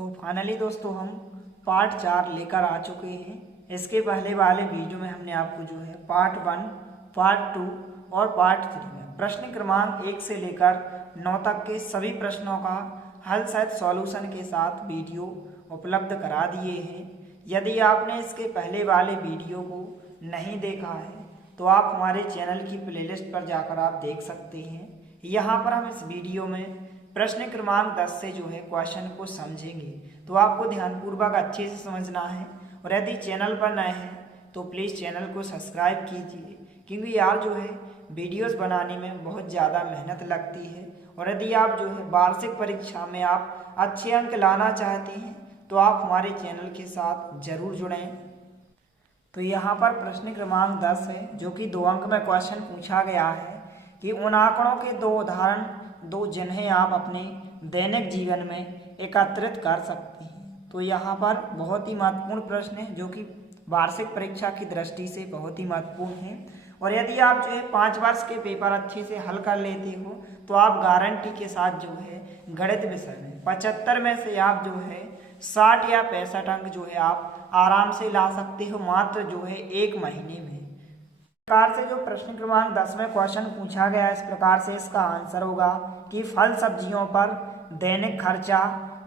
तो फाइनली दोस्तों हम पार्ट 4 लेकर आ चुके हैं। इसके पहले वाले वीडियो में हमने आपको जो है पार्ट 1, पार्ट 2 और पार्ट 3 में प्रश्न क्रमांक 1 से लेकर 9 तक के सभी प्रश्नों का हल सहित सॉल्यूशन के साथ वीडियो उपलब्ध करा दिए हैं। यदि आपने इसके पहले वाले वीडियो को नहीं देखा है तो आप हमारे चैनल की प्लेलिस्ट पर जाकर आप देख सकते हैं। यहाँ पर हम इस वीडियो में प्रश्न क्रमांक 10 से जो है क्वेश्चन को समझेंगे, तो आपको ध्यानपूर्वक अच्छे से समझना है। और यदि चैनल पर नए हैं तो प्लीज़ चैनल को सब्सक्राइब कीजिए, क्योंकि यार जो है वीडियोस बनाने में बहुत ज़्यादा मेहनत लगती है। और यदि आप जो है वार्षिक परीक्षा में आप अच्छे अंक लाना चाहते हैं तो आप हमारे चैनल के साथ ज़रूर जुड़ें। तो यहाँ पर प्रश्न क्रमांक 10 है, जो कि 2 अंक में क्वेश्चन पूछा गया है कि उन आंकड़ों के 2 उदाहरण दो जिन्हें आप अपने दैनिक जीवन में एकत्रित कर सकते हैं। तो यहाँ पर बहुत ही महत्वपूर्ण प्रश्न है, जो कि वार्षिक परीक्षा की दृष्टि से बहुत ही महत्वपूर्ण है। और यदि आप जो है 5 वर्ष के पेपर अच्छे से हल कर लेते हो तो आप गारंटी के साथ जो है गणित विषय में 75 में से आप जो है 60 या 65 अंक जो है आप आराम से ला सकते हो, मात्र जो है 1 महीने में। प्रकार से जो प्रश्न क्रमांक 10 में क्वेश्चन पूछा गया है, इस प्रकार से इसका आंसर होगा कि फल सब्जियों पर दैनिक खर्चा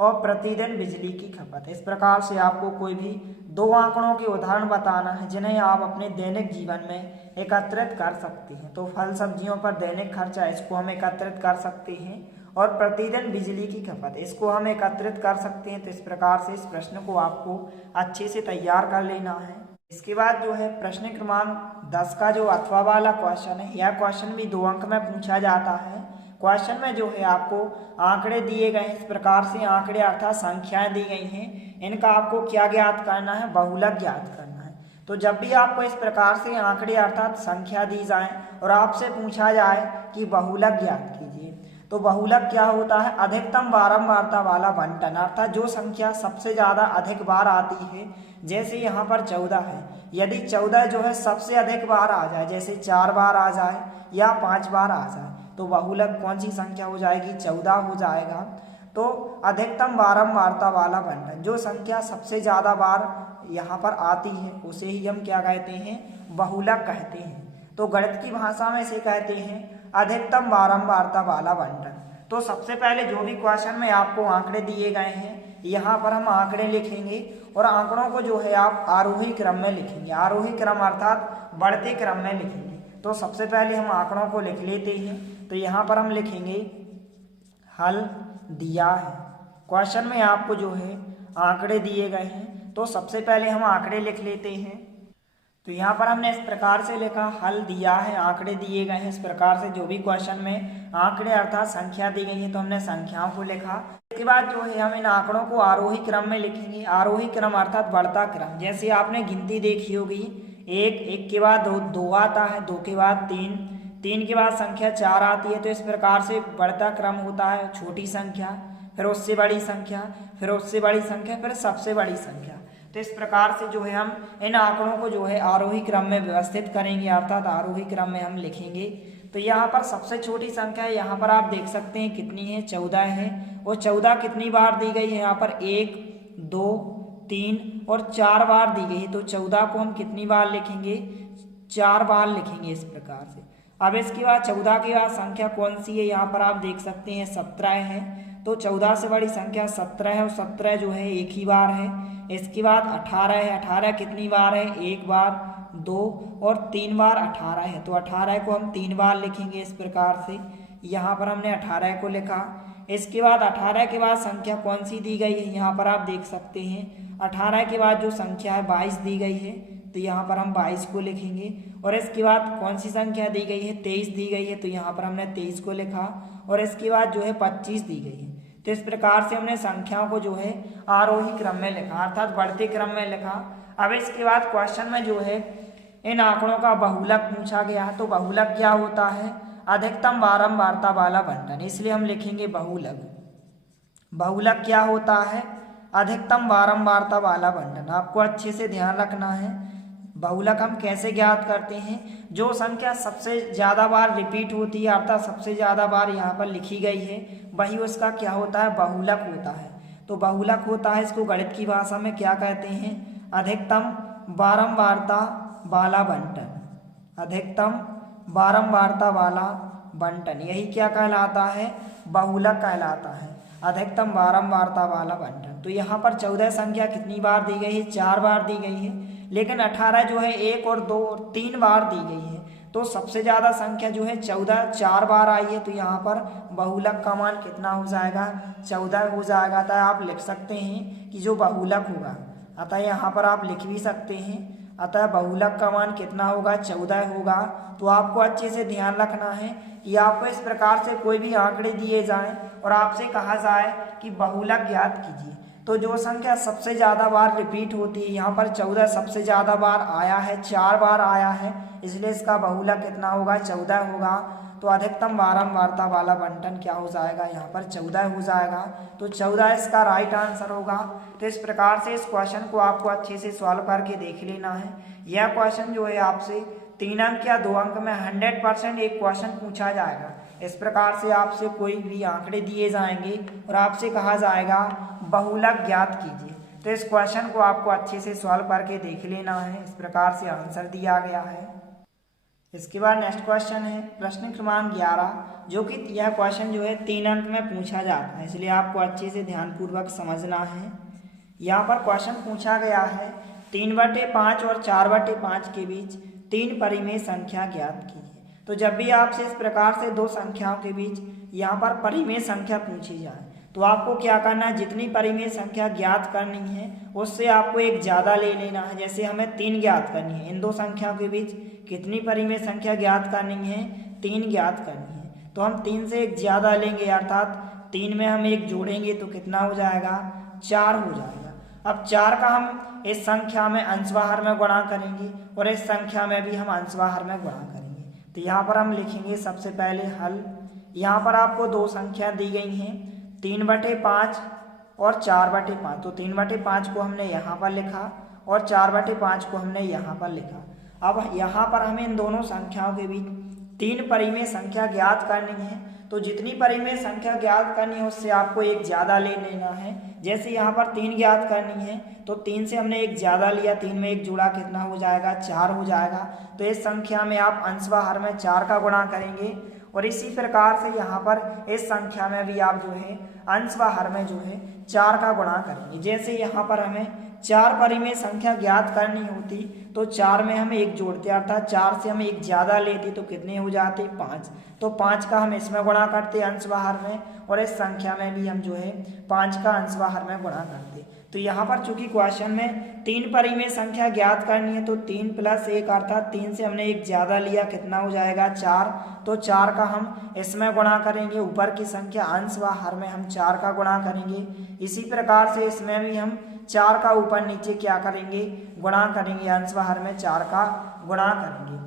और प्रतिदिन बिजली की खपत। इस प्रकार से आपको कोई भी 2 आंकड़ों के उदाहरण बताना है जिन्हें आप अपने दैनिक जीवन में एकत्रित कर सकते हैं। तो फल सब्जियों पर दैनिक खर्चा, इसको हम एकत्रित कर सकते हैं, और प्रतिदिन बिजली की खपत, इसको हम एकत्रित कर सकते हैं। तो इस प्रकार से इस प्रश्न को आपको अच्छे से तैयार कर लेना है। इसके बाद जो है प्रश्न क्रमांक 10 का जो अथवा वाला क्वेश्चन है, यह क्वेश्चन भी 2 अंक में पूछा जाता है। क्वेश्चन में जो है आपको आंकड़े दिए गए हैं, इस प्रकार से आंकड़े अर्थात संख्याएं दी गई हैं, इनका आपको क्या ज्ञात करना है, बहुलक ज्ञात करना है। तो जब भी आपको इस प्रकार से आंकड़े अर्थात संख्या दी जाए और आपसे पूछा जाए कि बहुलक ज्ञात कीजिए, तो बहुलक क्या होता है, अधिकतम बारंबारता वाला बंटन, अर्थात जो संख्या सबसे ज़्यादा अधिक बार आती है। जैसे यहाँ पर 14 है, यदि 14 जो है सबसे अधिक बार आ जाए, जैसे 4 बार आ जाए या 5 बार आ जाए, तो बहुलक कौन सी संख्या हो जाएगी, 14 हो जाएगा। तो अधिकतम बारंबारता वाला बंटन, जो संख्या सबसे ज़्यादा बार यहाँ पर आती है उसे ही हम क्या कहते हैं, बहुलक कहते हैं। तो गणित की भाषा में इसे कहते हैं अधिकतम बारंबारता वाला बंटन। तो सबसे पहले जो भी क्वेश्चन में आपको आंकड़े दिए गए हैं, यहाँ पर हम आंकड़े लिखेंगे और आंकड़ों को जो है आप आरोही क्रम में लिखेंगे। आरोही क्रम अर्थात बढ़ते क्रम में लिखेंगे। तो सबसे पहले हम आंकड़ों को लिख लेते हैं। तो यहाँ पर हम लिखेंगे हल दिया है। क्वेश्चन में आपको जो है आंकड़े दिए गए हैं, तो सबसे पहले हम आंकड़े लिख लेते हैं। तो यहाँ पर हमने इस प्रकार से लिखा, हल दिया है, आंकड़े दिए गए हैं। इस प्रकार से जो भी क्वेश्चन में आंकड़े अर्थात संख्या दी गई है तो हमने संख्याओं को लिखा। इसके बाद जो है हम इन आंकड़ों को आरोही क्रम में लिखेंगे। आरोही क्रम अर्थात बढ़ता क्रम, जैसे आपने गिनती देखी होगी, 1 के बाद 2 आता है, 2 के बाद 3 के बाद संख्या 4 आती है। तो इस प्रकार से बढ़ता क्रम होता है, छोटी संख्या, फिर उससे बड़ी संख्या, फिर उससे बड़ी संख्या, फिर सबसे बड़ी संख्या। तो इस प्रकार से जो है हम इन आंकड़ों को जो है आरोही क्रम में व्यवस्थित करेंगे, अर्थात आरोही क्रम में हम लिखेंगे। तो यहाँ पर सबसे छोटी संख्या है, यहाँ पर आप देख सकते हैं कितनी है, 14 है। और 14 कितनी बार दी गई है, यहाँ पर 1, 2, 3 और 4 बार दी गई है। तो 14 को हम कितनी बार लिखेंगे, 4 बार लिखेंगे इस प्रकार से। अब इसके बाद 14 के बाद संख्या कौन सी है, यहाँ पर आप देख सकते हैं 17 है। तो 14 से बड़ी संख्या 17 है, और 17 जो है 1 ही बार है। इसके बाद 18 है। 18 कितनी बार है, 1 बार, 2 और 3 बार 18 है। तो 18 को हम 3 बार लिखेंगे इस प्रकार से। यहाँ पर हमने 18 को लिखा। इसके बाद 18 के बाद संख्या कौन सी दी गई है, यहाँ पर आप देख सकते हैं 18 के बाद जो संख्या है 22 दी गई है। तो यहाँ पर हम 22 को लिखेंगे। और इसके बाद कौन सी संख्या दी गई है, 23 दी गई है। तो यहाँ पर हमने 23 को लिखा। और इसके बाद जो है 25 दी गई है। तो इस प्रकार से हमने संख्याओं को जो है आरोही क्रम में लिखा, अर्थात बढ़ते क्रम में लिखा। अब इसके बाद क्वेश्चन में जो है इन आंकड़ों का बहुलक पूछा गया है। तो बहुलक क्या होता है, अधिकतम बारंबारता वाला बंटन, इसलिए हम लिखेंगे बहुलक। बहुलक क्या होता है, अधिकतम बारंबारता वाला बंटन। आपको अच्छे से ध्यान रखना है। बहुलक हम कैसे ज्ञात करते हैं, जो संख्या सबसे ज़्यादा बार रिपीट होती है, अर्थात सबसे ज़्यादा बार यहाँ पर लिखी गई है, वही उसका क्या होता है, बहुलक होता है। तो बहुलक होता है, इसको गणित की भाषा में क्या कहते हैं? अधिकतम बारंबारता वाला बंटन। अधिकतम बारंबारता वाला बंटन, यही क्या कहलाता है? बहुलक कहलाता है, अधिकतम बारंबारता वाला बंटन। तो यहाँ पर 14 संख्या कितनी बार दी गई है? 4 बार दी गई है, लेकिन 18 जो है 1 और 2 और 3 बार दी गई है। तो सबसे ज़्यादा संख्या जो है 14 4 बार आई है, तो यहाँ पर बहुलक का मान कितना हो जाएगा? 14 हो जाएगा। अतः आप लिख सकते हैं कि जो बहुलक होगा, अतः यहाँ पर आप लिख भी सकते हैं, अतः बहुलक का मान कितना होगा? 14 होगा। तो आपको अच्छे से ध्यान रखना है कि आपको इस प्रकार से कोई भी आंकड़े दिए जाएं और आपसे कहा जाए कि बहुलक ज्ञात कीजिए, तो जो संख्या सबसे ज़्यादा बार रिपीट होती है, यहाँ पर 14 सबसे ज़्यादा बार आया है, 4 बार आया है, इसलिए इसका बहुलक कितना होगा? 14 होगा। तो अधिकतम बारंबारता वाला बंटन क्या हो जाएगा? यहाँ पर 14 हो जाएगा। तो 14 इसका राइट आंसर होगा। तो इस प्रकार से इस क्वेश्चन को आपको अच्छे से सॉल्व करके देख लेना है। यह क्वेश्चन जो है आपसे 3 अंक या 2 अंक में 100% एक क्वेश्चन पूछा जाएगा। इस प्रकार से आपसे कोई भी आंकड़े दिए जाएंगे और आपसे कहा जाएगा बहुलक ज्ञात कीजिए, तो इस क्वेश्चन को आपको अच्छे से सॉल्व करके देख लेना है। इस प्रकार से आंसर दिया गया है। इसके बाद नेक्स्ट क्वेश्चन है प्रश्न क्रमांक 11, जो कि यह क्वेश्चन जो है 3 अंक में पूछा जाता है, इसलिए आपको अच्छे से ध्यानपूर्वक समझना है। यहाँ पर क्वेश्चन पूछा गया है 3/5 और 4/5 के बीच 3 परिमेय संख्या ज्ञात कीजिए। तो जब भी आपसे इस प्रकार से 2 संख्याओं के बीच यहाँ पर परिमेय संख्या पूछी जाए, तो आपको क्या करना है? जितनी परिमेय संख्या ज्ञात करनी है उससे आपको एक ज़्यादा ले लेना है। जैसे हमें 3 ज्ञात करनी है, इन 2 संख्याओं के बीच कितनी परिमेय संख्या ज्ञात करनी है? 3 ज्ञात करनी है। तो हम 3 से एक ज़्यादा लेंगे, अर्थात 3 में हम 1 जोड़ेंगे तो कितना हो जाएगा? 4 हो जाएगा। अब 4 का हम इस संख्या में अंशबाहर में गुणा करेंगे और इस संख्या में भी हम अंशबाहर में गुणा करेंगे। तो यहाँ पर हम लिखेंगे सबसे पहले हल। यहाँ पर आपको 2 संख्या दी गई हैं, 3/5 और 4/5। तो 3/5 को हमने यहाँ पर लिखा और 4/5 को हमने यहाँ पर लिखा। अब यहाँ पर हमें इन दोनों संख्याओं के बीच 3 परिमेय संख्या ज्ञात करनी है। तो जितनी परिमेय संख्या ज्ञात करनी है उससे आपको एक ज़्यादा ले लेना है। जैसे यहाँ पर 3 ज्ञात करनी है, तो 3 से हमने एक ज़्यादा लिया, 3 में 1 जोड़ा, कितना हो जाएगा? 4 हो जाएगा। तो इस संख्या में आप अंशबाहर में 4 का गुणा करेंगे और इसी प्रकार से यहाँ पर इस संख्या में भी आप जो है अंशबाहर में जो है 4 का गुणा करेंगे। जैसे यहाँ पर हमें 4 परिमेय संख्या ज्ञात करनी होती, तो 4 में हम 1 जोड़ते, अर्थात 4 से हम 1 ज़्यादा लेते तो कितने हो जाते? 5। तो 5 का हम इसमें गुणा करते अंशबाहर में और इस संख्या में भी हम जो है 5 का अंशबाहर में गुणा करते। तो यहाँ पर चूंकि क्वेश्चन में 3 परिमेय संख्या ज्ञात करनी है, तो 3 + 1 अर्थात 3 से हमने 1 ज़्यादा लिया, कितना हो जाएगा? 4। तो 4 का हम इसमें गुणा करेंगे, ऊपर की संख्या अंशबाहर में हम 4 का गुणा करेंगे। इसी प्रकार से इसमें भी हम 4 का ऊपर नीचे क्या करेंगे? गुणा करेंगे, अंशबाहर में 4 का गुणा करेंगे।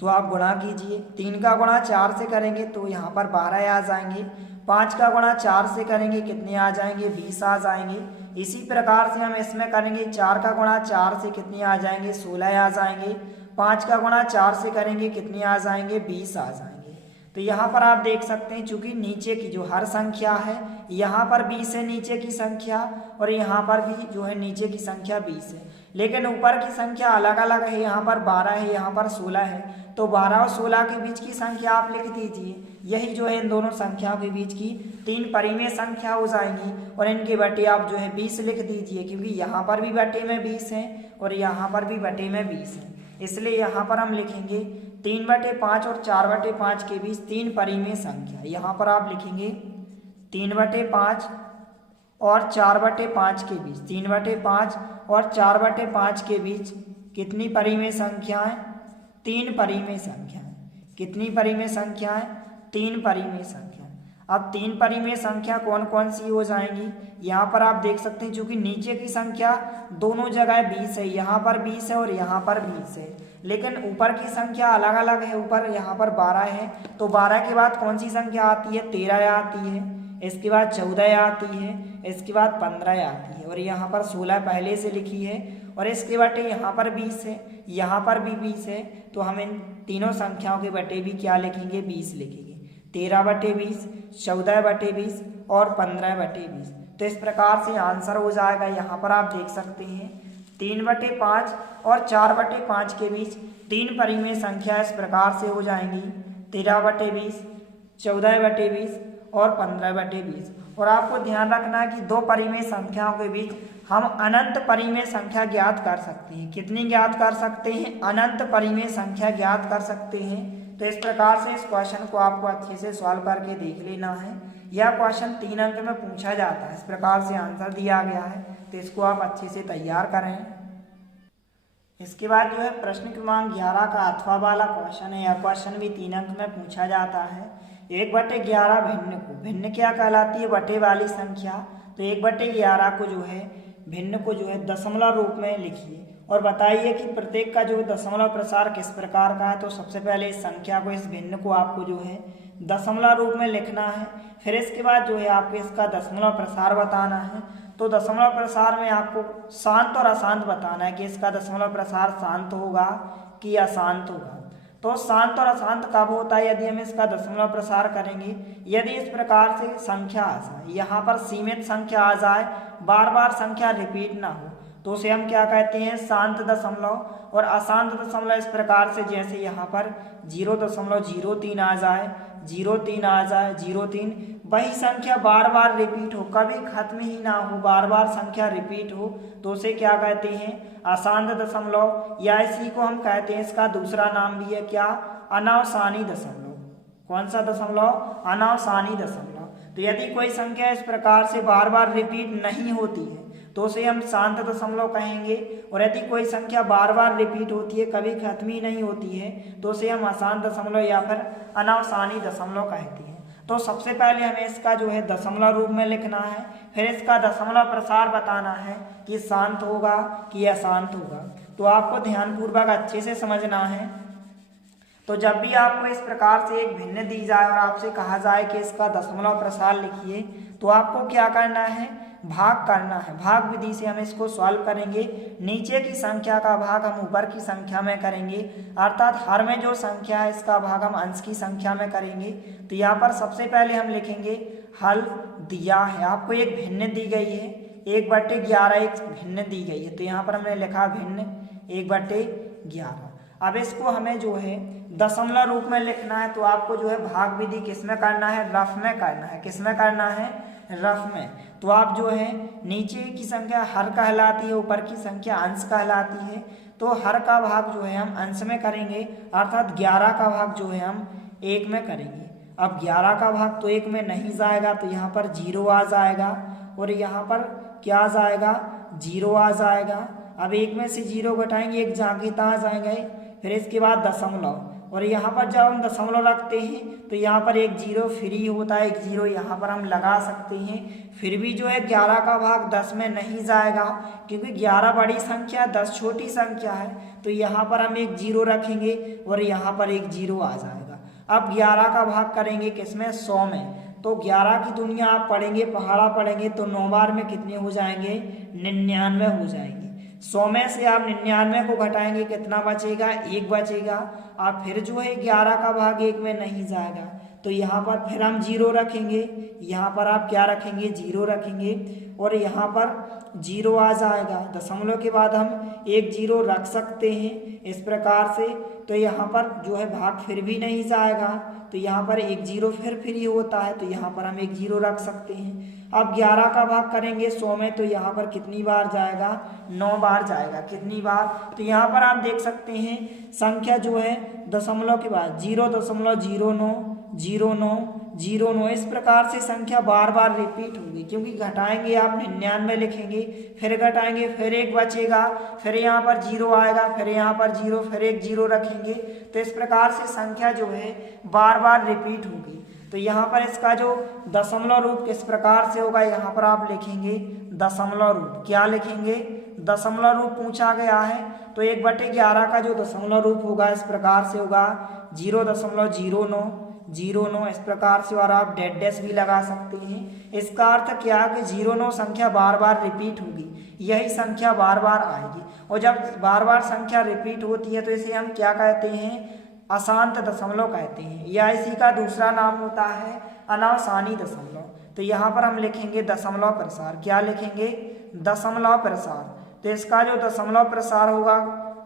तो आप गुणा कीजिए, 3 का गुणा 4 से करेंगे तो यहाँ पर 12 आ जाएंगे, 5 का गुणा 4 से करेंगे कितने आ जाएंगे? 20 आ जाएंगे। इसी प्रकार से हम इसमें करेंगे 4 का गुणा 4 से कितने आ जाएंगे? 16 आ जाएंगे। 5 का गुणा 4 से करेंगे कितने आ जाएंगे? 20 आ जाएंगे। तो यहाँ पर आप देख सकते हैं चूंकि नीचे की जो हर संख्या है, यहाँ पर 20 है नीचे की संख्या और यहाँ पर भी जो है नीचे की संख्या 20 है, लेकिन ऊपर की संख्या अलग अलग है। यहाँ पर 12 है, यहाँ पर 16 है। तो 12 और 16 के बीच की संख्या आप लिख दीजिए। यही जो है इन दोनों संख्याओं के बीच की 3 परिमेय संख्या हो जाएंगी और इनके बटे आप जो है 20 लिख दीजिए, क्योंकि यहाँ पर भी बटे में 20 है और यहाँ पर भी बटे में 20 है। इसलिए यहाँ पर हम लिखेंगे 3/5 और 4/5 के बीच 3 परिमेय संख्या। यहाँ पर आप लिखेंगे 3/5 और 4/5 के बीच, 3/5 और 4/5 के बीच कितनी परिमेय संख्याएं? 3 परिमेय संख्याएं। कितनी परिमेय संख्याएं? 3 परिमेय संख्या। अब 3 परिमेय संख्या कौन कौन सी हो जाएंगी? यहाँ पर आप देख सकते हैं चूंकि नीचे की संख्या दोनों जगह 20 है, यहाँ पर 20 है और यहाँ पर 20 है, लेकिन ऊपर की संख्या अलग अलग है। ऊपर यहाँ पर 12 है, तो 12 के बाद कौन सी संख्या आती है? 13 आती है, इसके बाद 14 आती है, इसके बाद 15 आती है और यहाँ पर 16 पहले से लिखी है और इसके बटे यहाँ पर 20 है, यहाँ पर भी 20 है। तो हम इन तीनों संख्याओं के बटे भी क्या लिखेंगे? 20 लिखेंगे। 13/20, 14/20 और 15/20। तो इस प्रकार से आंसर हो जाएगा। यहाँ पर आप देख सकते हैं 3/5 और 4/5 के बीच 3 परिमेय संख्या इस प्रकार से हो जाएंगी 13/20, 14/20 और 15/20। और आपको ध्यान रखना है कि 2 परिमेय संख्याओं के बीच हम अनंत परिमेय संख्या ज्ञात कर सकते हैं। कितनी ज्ञात कर सकते हैं? अनंत परिमेय संख्या ज्ञात कर सकते हैं। तो इस प्रकार से इस क्वेश्चन को आपको अच्छे से सॉल्व करके देख लेना है। यह क्वेश्चन 3 अंक में पूछा जाता है, इस प्रकार से आंसर दिया गया है, तो इसको आप अच्छे से तैयार करें। इसके बाद जो है प्रश्न क्रमांक 11 का अथवा वाला क्वेश्चन है। यह क्वेश्चन भी 3 अंक में पूछा जाता है। 1/11 भिन्न को, भिन्न क्या कहलाती है? बटे वाली संख्या। तो 1/11 को जो है भिन्न को जो है दशमलव रूप में लिखिए और बताइए कि प्रत्येक का जो दशमलव प्रसार किस प्रकार का है। तो सबसे पहले इस संख्या को, इस भिन्न को आपको जो है दशमलव रूप में लिखना है। फिर इसके बाद जो है आपको इसका दशमलव प्रसार बताना है। तो दशमलव प्रसार में आपको शांत और अशांत बताना है कि इसका दशमलव प्रसार शांत होगा कि अशांत होगा। तो शांत और अशांत कब होता है? यदि हम इसका दशमलव प्रसार करेंगे, यदि इस प्रकार से संख्या आ जाए, यहाँ पर सीमित संख्या आ जाए, बार बार संख्या रिपीट ना हो, तो उसे हम क्या कहते हैं? शांत दशमलव। और अशांत दशमलव इस प्रकार से, जैसे यहाँ पर 0.03 आ जाए, 0.3 आ जाए, 0.3, वही संख्या बार बार रिपीट हो, कभी खत्म ही ना हो, बार बार संख्या रिपीट हो, तो उसे क्या कहते हैं? अशांत दशमलव। या इसी को हम कहते हैं, इसका दूसरा नाम भी है क्या? अनावसानी दशमलव। कौन सा दशमलव? अनावसानी दशमलव। तो यदि कोई संख्या इस प्रकार से बार बार रिपीट नहीं होती है तो उसे हम शांत दशमलव कहेंगे। और यदि कोई संख्या बार बार रिपीट होती है, कभी खत्म ही नहीं होती है, तो उसे हम अशांत दशमलव या फिर अनावसानी दशमलव कहते हैं। तो सबसे पहले हमें इसका जो है दशमलव रूप में लिखना है, फिर इसका दशमलव प्रसार बताना है कि शांत होगा कि अशांत होगा। तो आपको ध्यानपूर्वक अच्छे से समझना है। तो जब भी आपको इस प्रकार से एक भिन्न दी जाए और आपसे कहा जाए कि इसका दशमलव प्रसार लिखिए, तो आपको क्या करना है? भाग करना है। भाग विधि से हम इसको सॉल्व करेंगे। नीचे की संख्या का भाग हम ऊपर की संख्या में करेंगे, अर्थात हर में जो संख्या है इसका भाग हम अंश की संख्या में करेंगे। तो यहाँ पर सबसे पहले हम लिखेंगे हल दिया है, आपको एक भिन्न दी गई है, 1/11 एक भिन्न दी गई है। तो यहाँ पर हमने लिखा भिन्न 1/11। अब इसको हमें जो है दशमलव रूप में लिखना है। तो आपको जो है भाग विधि किस में करना है? रफ में करना है। किस में करना है? रफ में। तो आप जो है नीचे की संख्या हर कहलाती है, ऊपर की संख्या अंश कहलाती है। तो हर का भाग जो है हम अंश में करेंगे, अर्थात 11 का भाग जो है हम 1 में करेंगे। अब 11 का भाग तो 1 में नहीं जाएगा, तो यहाँ पर 0 आ जाएगा और यहाँ पर क्या आ जाएगा? 0 आ जाएगा। अब 1 में से 0 घटाएंगे, 1 जागीता आ जाएंगे। फिर इसके बाद दशमलव, और यहाँ पर जब हम दशमलव रखते हैं तो यहाँ पर 1 0 फ्री होता है, 1 0 यहाँ पर हम लगा सकते हैं। फिर भी जो है 11 का भाग 10 में नहीं जाएगा, क्योंकि 11 बड़ी संख्या है, 10 छोटी संख्या है। तो यहाँ पर हम 1 0 रखेंगे और यहाँ पर 1 0 आ जाएगा। अब 11 का भाग करेंगे किसमें? 100 में। तो 11 की दुनिया आप पढ़ेंगे, पहाड़ा पढ़ेंगे, तो 9 बार में कितने हो जाएंगे? 99 हो जाएंगे। 100 में से आप 99 को घटाएंगे, कितना बचेगा? 1 बचेगा। आप फिर जो है 11 का भाग 1 में नहीं जाएगा, तो यहाँ पर फिर हम 0 रखेंगे, यहाँ पर आप क्या रखेंगे? 0 रखेंगे और यहाँ पर 0 आ जाएगा। दशमलव के बाद हम 1 0 रख सकते हैं इस प्रकार से। तो यहाँ पर जो है भाग फिर भी नहीं जाएगा, तो यहाँ पर 1 0 फिर फ्री होता है, तो यहाँ पर हम 1 0 रख सकते हैं। अब 11 का भाग करेंगे 100 में, तो यहाँ पर कितनी बार जाएगा? 9 बार जाएगा। कितनी बार? तो यहाँ पर आप देख सकते हैं संख्या जो है दशमलव के बाद 0.09 09 09 इस प्रकार से संख्या बार बार रिपीट होगी, क्योंकि घटाएंगे आप 99 लिखेंगे, फिर घटाएंगे, फिर 1 बचेगा, फिर यहाँ पर 0 आएगा, फिर यहाँ पर 0, फिर 1 0 रखेंगे। तो इस प्रकार से संख्या जो है बार बार रिपीट होगी। तो यहाँ पर इसका जो दशमलव रूप किस प्रकार से होगा? यहाँ पर आप लिखेंगे दशमलव रूप। क्या लिखेंगे? दशमलव रूप पूछा गया है, तो 1/11 का जो दशमलव रूप होगा इस प्रकार से होगा 0.09 इस प्रकार से, और आप डेड डैश भी लगा सकते हैं। इसका अर्थ क्या है कि 09 संख्या बार बार रिपीट होगी, यही संख्या बार बार आएगी। और जब बार बार संख्या रिपीट होती है तो इसे हम क्या कहते हैं? अशांत दशमलव कहते हैं, या इसी का दूसरा नाम होता है अनावसानी दशमलव। तो यहाँ पर हम लिखेंगे दशमलव प्रसार। क्या लिखेंगे? दशमलव प्रसार। तो इसका जो दशमलव प्रसार होगा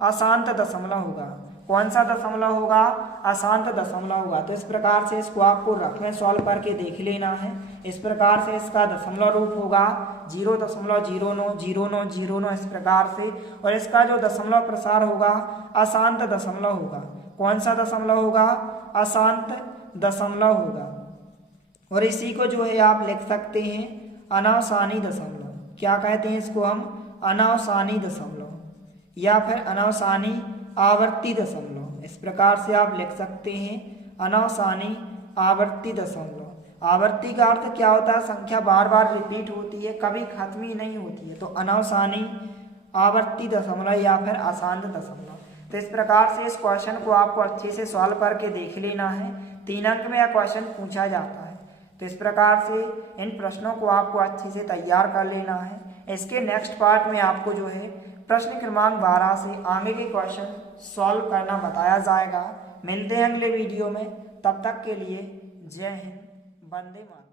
अशांत दशमलव होगा। कौन सा दशमलव होगा? अशांत दशमलव होगा। तो इस प्रकार से इसको आपको रफ में सॉल्व करके देख लेना है। इस प्रकार से इसका दशमलव रूप होगा 0.090909 इस प्रकार से। और इसका जो दशमलव प्रसार होगा अशांत दशमलव होगा। कौन सा दशमलव होगा? अशांत दशमलव होगा। और इसी को जो है आप लिख सकते हैं अनावसानी दशमलव। क्या कहते हैं इसको हम? अनावसानी दशमलव या फिर अनावसानी आवर्ती दशमलव। इस प्रकार से आप लिख सकते हैं अनावसानी आवर्ती दशमलव। आवर्ती का अर्थ क्या होता है? संख्या बार बार रिपीट होती है, कभी खत्म ही नहीं होती है। तो अनावसानी आवर्ती दशमलव या फिर अशांत दशमलव। तो इस प्रकार से इस क्वेश्चन को आपको अच्छे से सॉल्व करके देख लेना है। 3 अंक में यह क्वेश्चन पूछा जाता है। तो इस प्रकार से इन प्रश्नों को आपको अच्छे से तैयार कर लेना है। इसके नेक्स्ट पार्ट में आपको जो है प्रश्न क्रमांक 12 से आगे के क्वेश्चन सॉल्व करना बताया जाएगा। मिलते हैं अगले वीडियो में, तब तक के लिए जय हिंद, वंदे मातरम।